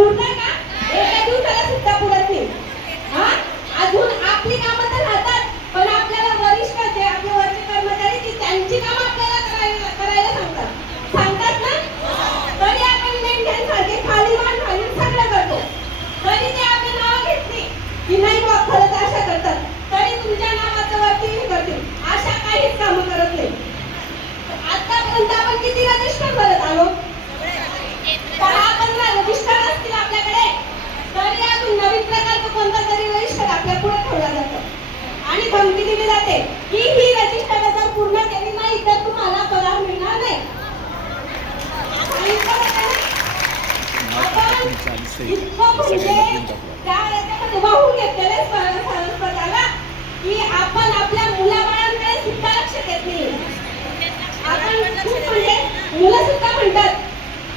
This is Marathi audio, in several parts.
पुरतं की आपण आपल्या मुलाबाळांकडे सुद्धा लक्ष देत नाही आपण खूप म्हणजे मुलं सुद्धा म्हणतात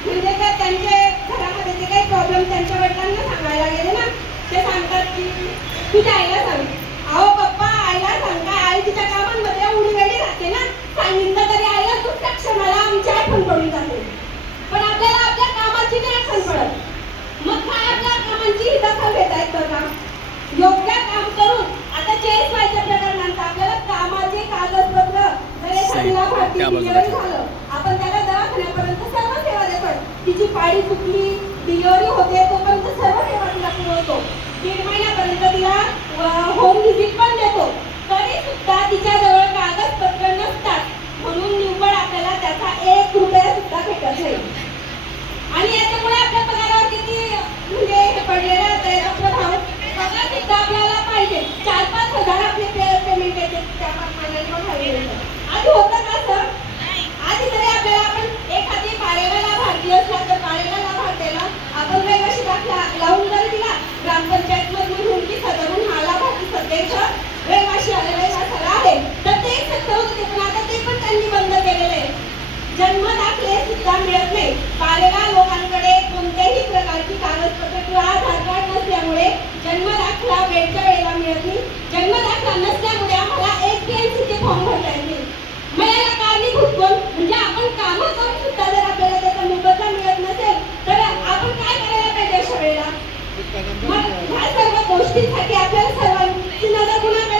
म्हणजे का त्यांचे घरामध्ये जे काही प्रॉब्लेम त्यांच्या वडिलांना सांगायला गेले ना ते सांगतात की तुझ्या आईला सांग अहो पप्पा आईला सांग काय आई तिच्या कामांमध्ये उडी वेळी राहते ना सांगितलं तरी आईला दुसऱ्या क्षणाला आमची आठवण पडून जाते पण आपल्याला आपल्या कामाची नाही आठवण पडत. ही दखल घेत आहेत बघा. योग्य काम करून आता चेस व्हायच्या प्रकरणांत आपल्याला कामाचे कागदपत्र जर डिलिव्हरी. झालं आपण त्याला दवाखान्यापर्यंत सर्व सेवा देतो तिची पाळी चुकली डिलिव्हरी होते तोपर्यंत सर्व सेवा तिला पुरवतो. दीड महिन्यापर्यंत तिला होम व्हिजिट पण देतो. तरी सुद्धा तिच्याजवळ कागदपत्र नसतात. म्हणून निव्वळ आपल्याला त्याचा एक रुपया सुद्धा भेटत नाही. कोण म्हणजे आपण कामं करून सुद्धा जर आपल्याला त्याचा मोबदला मिळत नसेल तर आपण काय करायला पाहिजे अशा वेळेला? ह्या सर्व गोष्टींसाठी आपल्याला